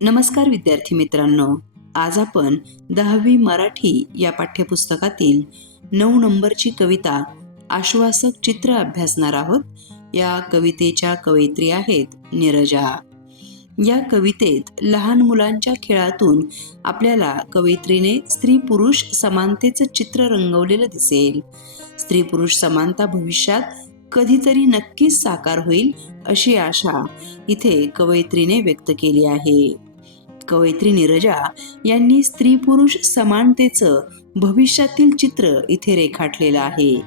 नमस्कार विद्यार्थी मित्रांनो. आज आपण दहावी मराठी या पाठ्यपुस्तकातील नऊ नंबरची कविता आश्वासक चित्र अभ्यासणार आहोत. या कवितेच्या कवयित्री आहेत नीरजा. या कवितेत लहान मुलांच्या खेळातून आपल्याला कवयित्रीने स्त्री पुरुष समानतेचं चित्र रंगवलेलं दिसेल. स्त्री पुरुष समानता भविष्यात कधीतरी नक्कीच साकार होईल अशी आशा इथे कवयित्रीने व्यक्त केली आहे. कवयित्री नीरजा यांनी स्त्री पुरुष समानतेचं भविष्यातील चित्र इथे रेखाटलेलं आहे.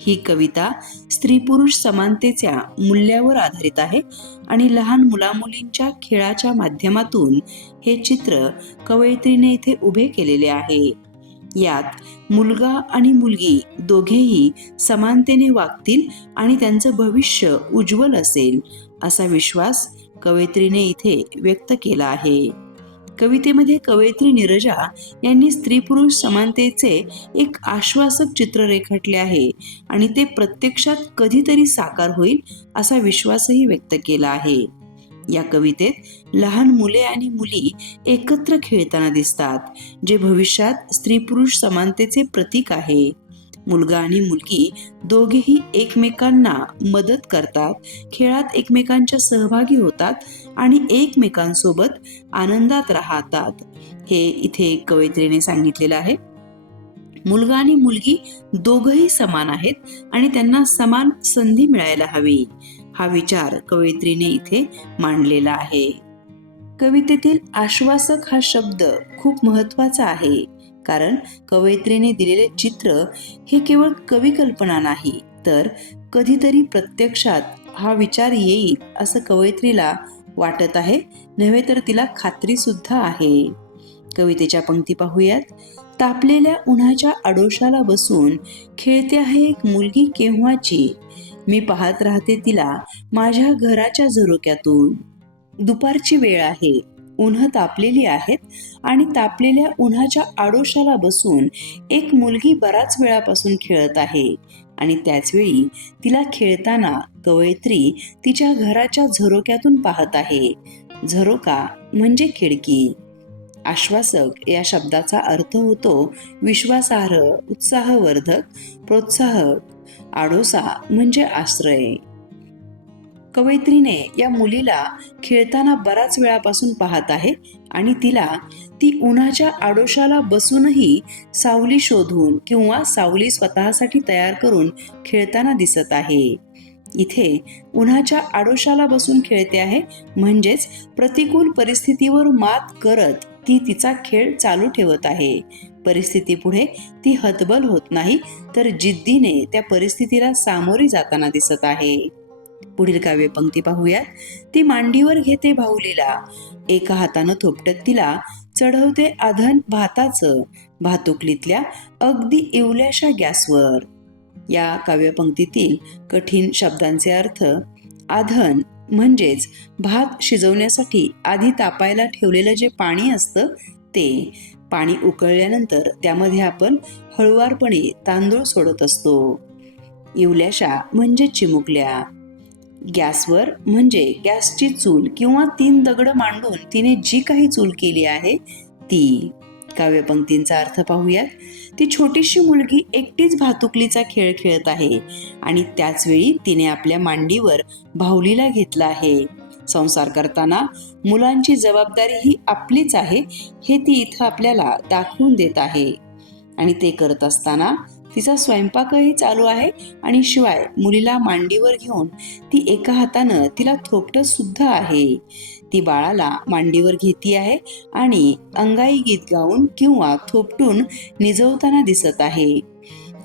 ही कविता स्त्री पुरुष समानतेच्या मूल्यावर आधारित आहे आणि लहान मुलामुलींच्या खेळाच्या माध्यमातून हे चित्र कवयित्रीने इथे उभे केलेले आहे. यात मुलगा आणि मुलगी दोघेही समानतेने वागतील आणि त्यांचं भविष्य उज्ज्वल असेल असा विश्वास कवयित्रीने इथे व्यक्त केला आहे. कवितेमध्ये कवयित्री नीरजा यांनी स्त्री पुरुष समानतेचे एक आश्वासक चित्र रेखाटले आहे आणि ते प्रत्यक्षात कधीतरी साकार होईल असा विश्वासही व्यक्त केला आहे. या कवितेत लहान मुले आणि मुली एकत्र खेळताना दिसतात जे भविष्यात स्त्री पुरुष समानतेचे प्रतीक आहे. मुलगा आणि मुलगी दोघेही एकमेकांना मदत करतात खेळात एकमेकांच्या सहभागी होतात आणि एकमेकांसोबत आनंदात राहतात. हे इथे कवयित्रीने सांगितलेलं आहे. मुलगा आणि मुलगी दोघही समान आहेत आणि त्यांना समान संधी मिळायला हवी. हा विचार कवयित्रीने इथे मांडलेला आहे. कवितेतील आश्वासक हा शब्द खूप महत्त्वाचा आहे. कारण कवयित्रीने दिलेले चित्र हे केवळ कवी कल्पना नाही तर कधीतरी प्रत्यक्षात हा विचार येईल असं कवयित्रीला वाटत आहे. नव्हे तर तिला खात्री सुद्धा आहे. कवितेच्या पंक्ती पाहूयात. तापलेल्या उन्हाच्या आडोशाला बसून खेळते आहे एक मुलगी केव्हाची? मी पाहत राहते तिला माझ्या घराच्या झरोक्यातून. दुपारची वेळ आहे. उन्ह तापलेली आहेत आणि तापलेल्या उन्हाच्या आडोशाला बसून एक मुलगी बराच वेळापासून खेळत आहे. आणि त्याचवेळी तिला खेळताना कवयित्री तिच्या घराच्या झरोक्यातून पाहत आहे. झरोका म्हणजे खिडकी. आश्वासक या शब्दाचा अर्थ होतो विश्वासार्ह उत्साहवर्धक प्रोत्साहक. आडोसा म्हणजे आश्रय. कवयित्रीने या मुलीला खेळताना बराच वेळापासून पाहत आहे आणि तिला ती उन्हाच्या आडोशाला बसूनही सावली शोधून किंवा सावली स्वतःसाठी तयार करून खेळताना दिसत आहे. इथे उन्हाच्या आडोशाला बसून खेळते आहे म्हणजेच प्रतिकूल परिस्थितीवर मात करत ती तिचा खेळ चालू ठेवत आहे. परिस्थितीपुढे ती हतबल होत नाही तर जिद्दीने त्या परिस्थितीला सामोरी जाताना दिसत आहे. पुढील काव्य पंक्ती पाहूयात. ती मांडीवर घेते भाऊलीला. एका हातानं थोपटत तिला चढवते आधन भाताचं भातुकलीतल्या अगदी इवल्याशा गॅसवर. या काव्यपंक्तीतील कठीण शब्दांचे अर्थ आधन म्हणजेच भात शिजवण्यासाठी आधी तापायला ठेवलेलं जे पाणी असतं ते पाणी उकळल्यानंतर त्यामध्ये आपण हळुवारपणे तांदूळ सोडत असतो. इवल्याशा म्हणजे चिमुकल्या. गॅसवर म्हणजे गॅसची चूल किंवा तीन दगड मांडून तिने जी काही चूल केली आहे ती. काव्यपंक्तींचा अर्थ पाहूयात. ती छोटीशी मुलगी एकटीच भातुकलीचा खेळ खेळत आहे आणि त्याच वेळी तिने आपल्या मांडीवर भाऊलीला घेतला आहे. संसार करताना मुलांची जबाबदारी ही आपलीच आहे हे ती इथं आपल्याला दाखवून देत आहे. आणि ते करत असताना तिचा स्वयंपाकही चालू आहे आणि शिवाय मुलीला मांडीवर घेऊन ती एका हातानं तिला थोपटत सुद्धा आहे. ती बाळाला मांडीवर घेती आहे आणि अंगाई गीत गाऊन किंवा थोपटून निजवताना दिसत आहे.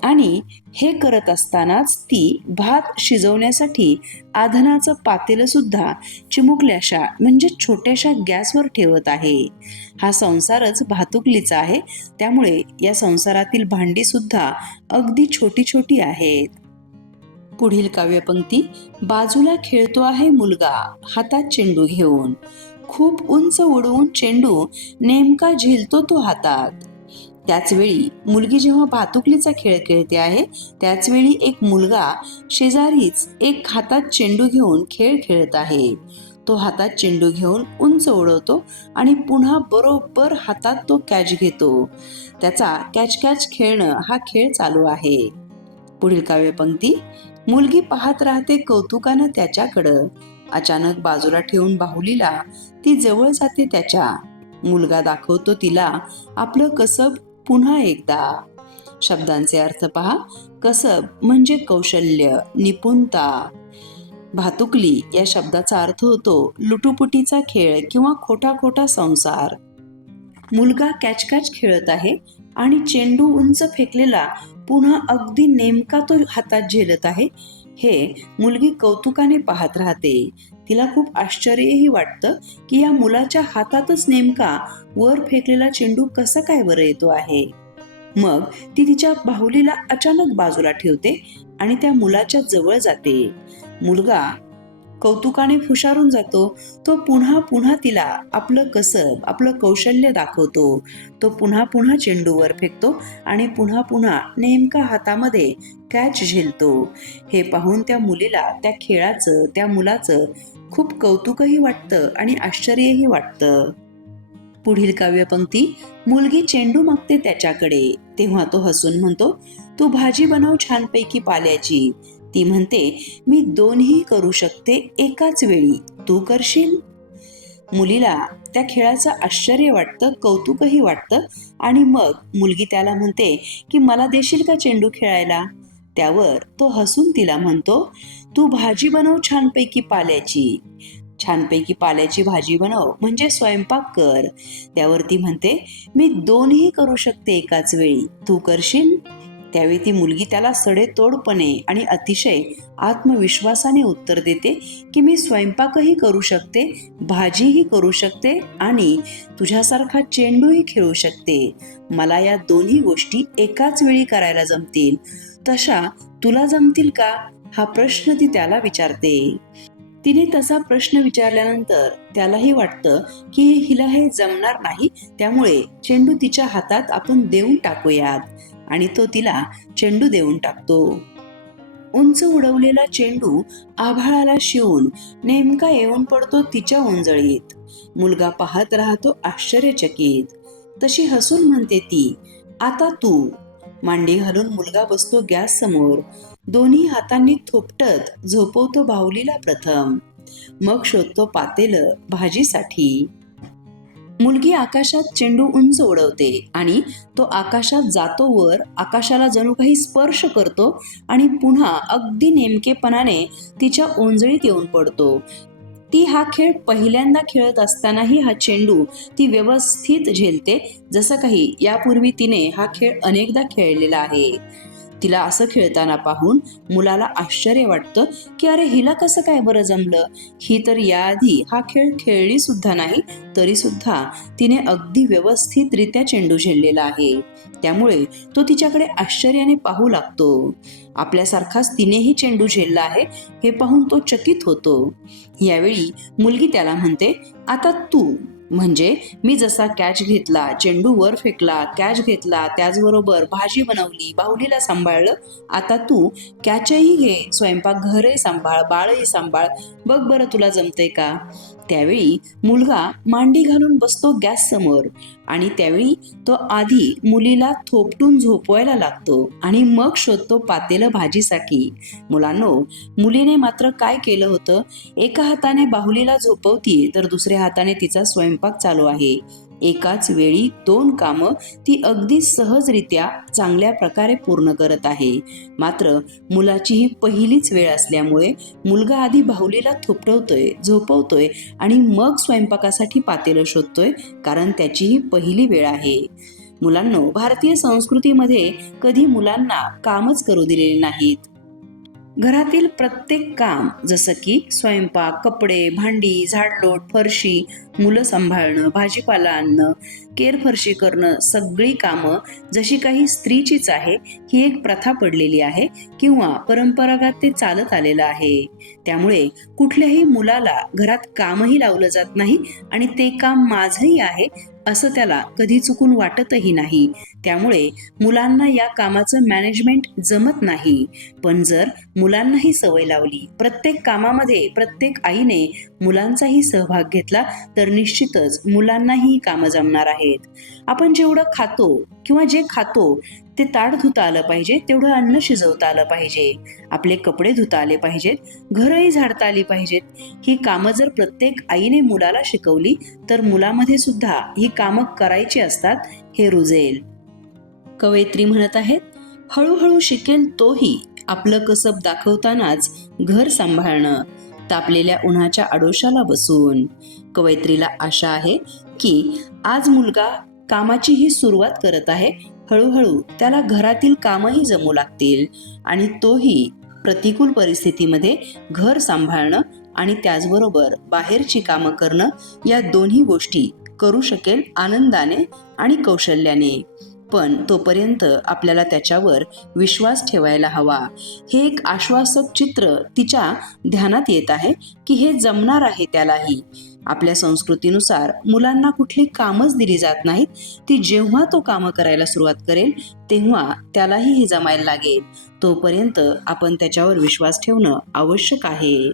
आणि हे करत असतानाच ती भात शिजवण्यासाठी आधनाचं पातेलं सुद्धा चिमुकल्याशा म्हणजे छोट्याशा गॅसवर ठेवत आहे. हा संसारच भातुकलीचा आहे. त्यामुळे या संसारातील भांडी सुद्धा अगदी छोटी छोटी आहेत. पुढील काव्यपंक्ती बाजूला खेळतो आहे मुलगा हातात चेंडू घेऊन. खूप उंच उडवून चेंडू नेमका झेलतो तो हातात. त्याचवेळी मुलगी जेव्हा भातुकलीचा खेळ खेळते आहे त्याचवेळी एक मुलगा शेजारीच एक हातात चेंडू घेऊन खेळ खेळत आहे. तो हातात चेंडू घेऊन उंच उडवतो आणि पुन्हा बरोबर हातात तो कॅच घेतो. त्याचा कॅच कॅच खेळणं हा खेळ चालू आहे. पुढील काव्यपंक्ती मुलगी पाहत राहते कौतुकानं त्याच्याकडं. अचानक बाजूला ठेवून बाहुलीला ती जवळ जाते त्याच्या. मुलगा दाखवतो तिला आपलं कसब पुन्हा एकदा शब्दांचे अर्थ पहा. कसब म्हणजे कौशल्य निपुणता. भातुकली या शब्दाचा अर्थ होतो लुटुपुटीचा खेळ किंवा खोटा खोटा संसार. मुलगा कॅच कॅच खेळत आहे आणि चेंडू उंच फेकलेला पुन्हा अगदी नेमका तो हातात झेलत आहे. हे मुलगी कौतुकाने पाहत राहते. तिला खूप आश्चर्यही वाटतं की या मुलाच्या हातातच नेमका वर फेकलेला चेंडू कसा काय बरं येतो आहे. मग ती तिच्या बाहुलीला अचानक बाजूला ठेवते आणि त्या मुलाच्या जवळ जाते. मुलगा कौतुकाने फुशारून जातो तो पुन्हा पुन्हा तिला आपलं कसब आपलं कौशल्य दाखवतो. तो पुन्हा पुन्हा चेंडूवर फेकतो आणि पुन्हा पुन्हा नेमका हातामध्ये कॅच झेलतो. हे पाहून त्या मुलीला त्या खेळाचं त्या मुलाचं खूप कौतुकही वाटतं आणि आश्चर्यही वाटतं. पुढील काव्यपंक्ती मुलगी चेंडू मागते त्याच्याकडे. तेव्हा तो हसून म्हणतो तू भाजी बनव छानपैकी पाल्याची. ती म्हणते मी दोन्ही करू शकते एकाच वेळी. तू करशील? मुलीला त्या खेळाचं आश्चर्य वाटतं कौतुकही वाटतं आणि मग मुलगी त्याला म्हणते की मला देशील का चेंडू खेळायला? त्यावर तो हसून तिला म्हणतो तू भाजी बनव छानपैकी पाल्याची. छानपैकी पाल्याची भाजी बनव म्हणजे स्वयंपाक कर. त्यावर ती म्हणते मी दोन्ही करू शकते एकाच वेळी. तू करशील? त्यावेळी ती मुलगी त्याला सडेतोडपणे आणि अतिशय आत्मविश्वासाने उत्तर देते की मी स्वयंपाकही करू शकते भाजीही करू शकते आणि तुझ्यासारखा चेंडूही खेळू शकते. मला या दोन्ही गोष्टी एकाच वेळी करायला जमतील. तशा तुला जमतील का? हा प्रश्न ती त्याला विचारते. तिने तसा प्रश्न विचारल्यानंतर त्यालाही वाटतं की हिला हे जमणार नाही त्यामुळे चेंडू तिच्या हातात आपण देऊन टाकूयात. आणि तो तिला चेंडू देऊन टाकतो. उंच उडवलेला चेंडू आभाळाला शिवून नेमका येऊन पडतो तिच्या उंजळीत. मुलगा पाहत राहतो आश्चर्यचकित. तशी हसून म्हणते ती आता तू. मांडी घालून मुलगा बसतो गॅस समोर. दोन्ही हातांनी थोपटत झोपवतो बाहुलीला प्रथम. मग शोधतो पातेलं भाजीसाठी. मुलगी आकाशात चेंडू उंच उडवते आणि तो आकाशात जातो वर आकाशाला जणू काही स्पर्श करतो आणि पुन्हा अगदी नेमकेपणाने तिच्या ओंजळीत येऊन पडतो. ती हा खेळ पहिल्यांदा खेळत असतानाही हा चेंडू ती व्यवस्थित झेलते जसं काही यापूर्वी तिने हा खेळ अनेकदा खेळलेला आहे. तिला असं खेळताना पाहून मुलाला आश्चर्य वाटतं की अरे हिला कसं काय बरं जमलं? ही तर याआधी हा खेळ खेळली सुद्धा नाही तरी सुद्धा तिने अगदी व्यवस्थितरित्या चेंडू झेललेला आहे. त्यामुळे तो तिच्याकडे आश्चर्याने पाहू लागतो. आपल्यासारखाच तिनेही चेंडू झेलला आहे हे पाहून तो चकित होतो. यावेळी मुलगी त्याला म्हणते आता तू म्हणजे मी जसा कॅच घेतला चेंडू वर फेकला कॅच घेतला त्याचबरोबर भाजी बनवली बाहुलीला सांभाळलं आता तू कॅचही घे स्वयंपाक घरही सांभाळ बाळही सांभाळ. बघ बरं तुला जमते का? त्यावेळी मुलगा मांडी घालून बसतो गॅस समोर आणि त्यावेळी तो आधी मुलीला थोपटून झोपवायला लागतो आणि मग शोधतो पातेलं भाजीसाठी. मुलांनो मुलीने मात्र काय केलं होतं? एका हाताने बाहुलीला झोपवती तर दुसऱ्या हाताने तिचा स्वयंपाक स्वयंपाक चालू आहे. एकाच वेळी दोन कामं ती अगदी सहजरित्या चांगल्या प्रकारे पूर्ण करत आहे. मात्र मुलाची ही पहिलीच वेळ असल्यामुळे मुलगा आधी बाहुलीला थोपटवतोय झोपवतोय आणि मग स्वयंपाकासाठी पातेलं शोधतोय कारण त्याची ही पहिली वेळ आहे. मुलांनो भारतीय संस्कृतीमध्ये कधी मुलांना कामच करू दिलेले नाहीत. घरातील प्रत्येक काम जसं की स्वयंपाक कपडे भांडी झाडलोट फरशी मुलं सांभाळणं भाजीपाला आणणं केरफरशी करणं सगळी कामं जशी काही स्त्रीचीच आहे ही एक प्रथा पडलेली आहे किंवा परंपरागत ते चालत आलेलं आहे. त्यामुळे कुठल्याही मुलाला घरात कामही लावलं जात नाही आणि ते काम माझंही आहे असं त्याला कधी चुकून वाटतही नाही. त्यामुळे मुलांना या कामाचं मॅनेजमेंट जमत नाही. पण जर मुलांनाही सवय लावली प्रत्येक कामामध्ये प्रत्येक आईने मुलांचाही सहभाग घेतला तर निश्चितच मुलांनाही कामं जमणार आहेत. आपण जेवढं खातो किंवा जे खातो ते ताट धुता आलं पाहिजे तेवढं अन्न शिजवता आलं पाहिजे. आपले कपडे धुता आले पाहिजेत घरही झाडता आली पाहिजेत. ही कामं जर प्रत्येक आईने मुलाला शिकवली तर मुलामध्ये सुद्धा ही कामं करायची असतात हे रुजेल. कवयित्री म्हणत आहेत हळूहळू शिकेल तोही आपलं कसब दाखवतानाच घर सांभाळणं तापलेल्या उन्हाच्या आडोशाला बसून. कवयित्रीला आशा आहे की आज मुलगा कामाची ही सुरुवात करत आहे हळूहळू त्याला घरातील कामही जमू लागतील आणि तोही प्रतिकूल परिस्थितीमध्ये घर सांभाळणं आणि त्याचबरोबर बाहेरची कामं करणं या दोन्ही गोष्टी करू शकेल आनंदाने आणि कौशल्याने. पण तोपर्यंत आपल्याला त्याच्यावर विश्वास ठेवायला हवा. हे एक आश्वासक चित्र तिच्या ध्यानात येत आहे की हे जमणार आहे त्यालाही. आपल्या संस्कृतीनुसार मुलांना कुठली कामच दिली जात नाहीत. ती जेव्हा तो कामं करायला सुरुवात करेल तेव्हा त्यालाही हे जमायला लागेल. तोपर्यंत आपण त्याच्यावर विश्वास ठेवणं आवश्यक आहे.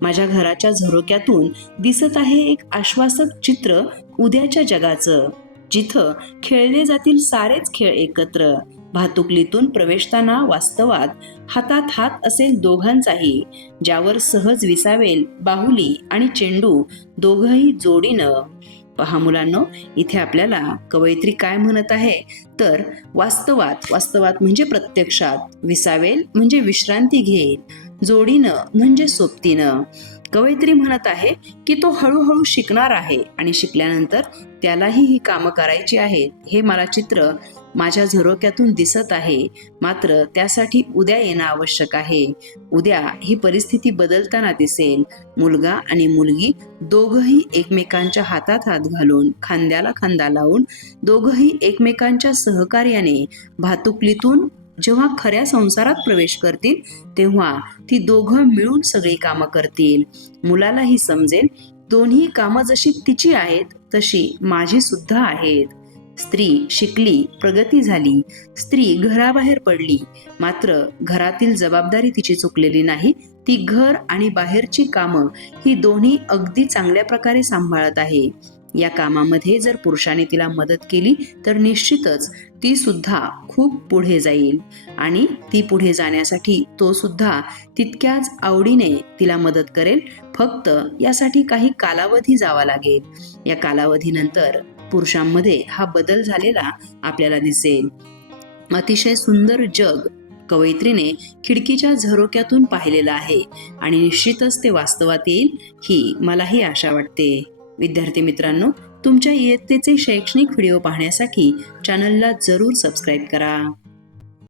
माझ्या घराच्या झरोक्यातून दिसत आहे एक आश्वासक चित्र उद्याच्या जगाचं. जिथं खेळले जातील सारेच खेळ एकत्र. भातुकलीतून प्रवेशताना वास्तवात हातात हात असेल दोघांचाही ज्यावर सहज विसावेल बाहुली आणि चेंडू दोघंही जोडीनं. पहा मुलांनो इथे आपल्याला कवयित्री काय म्हणत आहे? तर वास्तवात वास्तवात म्हणजे प्रत्यक्षात. विसावेल म्हणजे विश्रांती घेईल. जोडीनं म्हणजे सोबतीनं. कवयित्री म्हणत आहे की तो हळूहळू शिकणार आहे आणि शिकल्यानंतर त्यालाही ही कामं करायची आहेत हे मला चित्र माझ्या झरोक्यातून दिसत आहे. मात्र त्यासाठी उद्या येणं आवश्यक आहे. उद्या ही परिस्थिती बदलताना दिसेल. मुलगा आणि मुलगी दोघंही एकमेकांच्या हातात हात घालून खांद्याला खांदा लावून दोघंही एकमेकांच्या सहकार्याने भातुकलीतून जेव्हा खऱ्या संसारात प्रवेश करतील तेव्हा ती दोघं मिळून सगळी कामं करतील. मुलालाही समजेल दोन्ही कामं जशी तिची आहेत तशी माझी सुद्धा आहेत. स्त्री शिकली प्रगती झाली. स्त्री घराबाहेर पडली. मात्र घरातील जबाबदारी तिची चुकलेली नाही. ती घर आणि बाहेरची कामं ही दोन्ही अगदी चांगल्या प्रकारे सांभाळत आहे. या कामामध्ये जर पुरुषाने तिला मदत केली तर निश्चितच ती सुद्धा खूप पुढे जाईल. आणि ती पुढे जाण्यासाठी तो सुद्धा तितक्याच आवडीने तिला मदत करेल. फक्त यासाठी काही कालावधी जावा लागेल. या कालावधीनंतर पुरुषांमध्ये हा बदल झालेला आपल्याला दिसेल. अतिशय सुंदर जग कवयित्रीने खिडकीच्या झरोक्यातून पाहिलेलं आहे. आणि निश्चितच ते वास्तवात येईल ही मलाही आशा वाटते. विद्यार्थी मित्रांनो तुमच्या इयत्तेचे शैक्षणिक व्हिडिओ पाहण्यासाठी चॅनलला जरूर सबस्क्राईब करा.